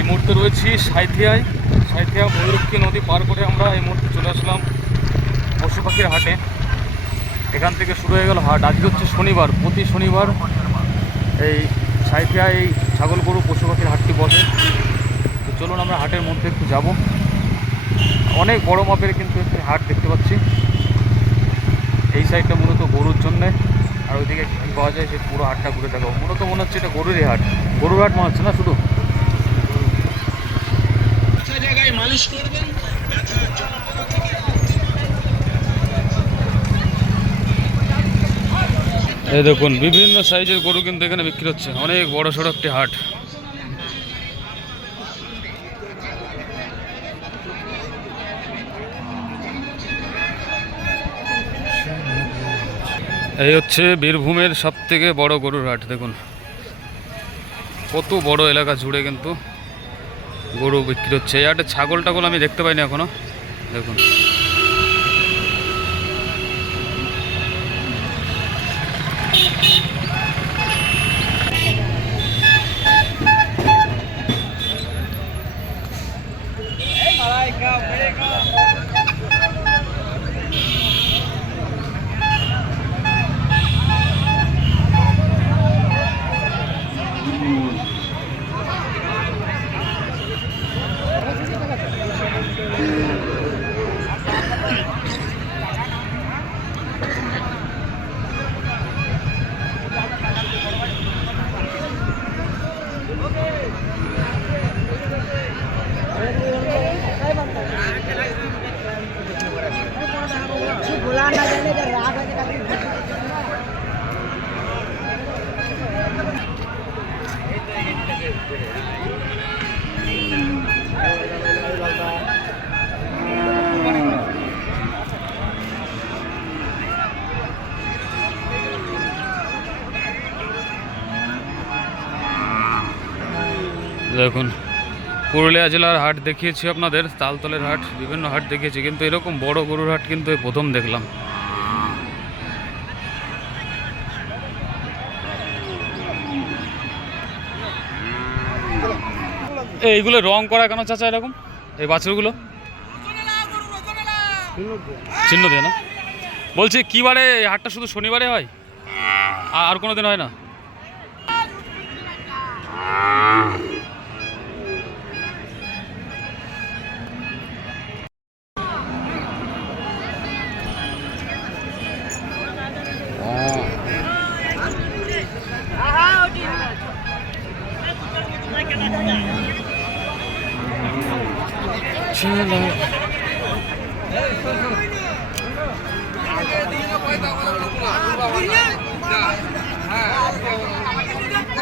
এই মুহূর্তে রয়েছি সাইথিয়ায়। সাইথিয়া ময়ূরক্ষী নদী পার করে আমরা এই মুহূর্তে চলে আসলাম পশু পাখির হাটে। এখান থেকে শুরু হয়ে গেল হাট। আজকে হচ্ছে শনিবার, প্রতি শনিবার এই সাইথিয়া এই ছাগল গরু পশু পাখির হাটটি বসে। তো চলুন আমরা হাটের মধ্যে একটু যাব। অনেক বড় মাপের কিন্তু একটি হাট দেখতে পাচ্ছি। এই সাইডটা মূলত গরুর জন্যে, আর ওইদিকে কী পাওয়া যায় সেই পুরো হাটটা ঘুরে দেখাবো। মূলত মনে হচ্ছে এটা গরুরই হাট। গরুর হাট মনে হচ্ছে না শুধু? জায়গায় মালিশ করবেন এই দেখুন, বিভিন্ন সাইজের গরু কিন্তু এখানে বিক্রি হচ্ছে। অনেক বড় সড়ো একটি হাট। এই হচ্ছে বীরভূমের সব থেকে বড় গরুর হাট, দেখুন। কত বড় এলাকা জুড়ে কিন্তু গরু বিক্রি হচ্ছে। আর ছাগল টাগল আমি দেখতে পাইনি এখনও। দেখুন। দেখুন পুরুলিয়া জেলার হাট দেখিয়েছি আপনাদের তালতলের হাট বিভিন্ন হাট দেখিয়েছি কিন্তু এরকম বড় গরুর হাট কিন্তু এই প্রথম দেখলাম। এই, এইগুলো রং করা কেন চাচা এরকম? এই বাছুরগুলো? চিহ্ন দিয়ে না? বলছি কী বারে এই হাটটা শুধু শনিবারে হয়? আর কোনো দিন হয় না?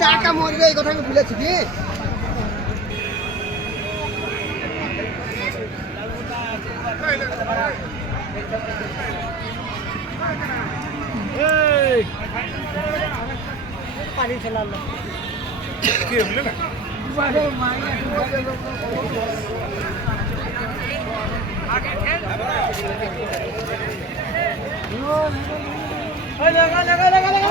টাকা মরবে এই কথা আমি ভুলেছি কি? পানি চালালো लगा लगा लगा लगा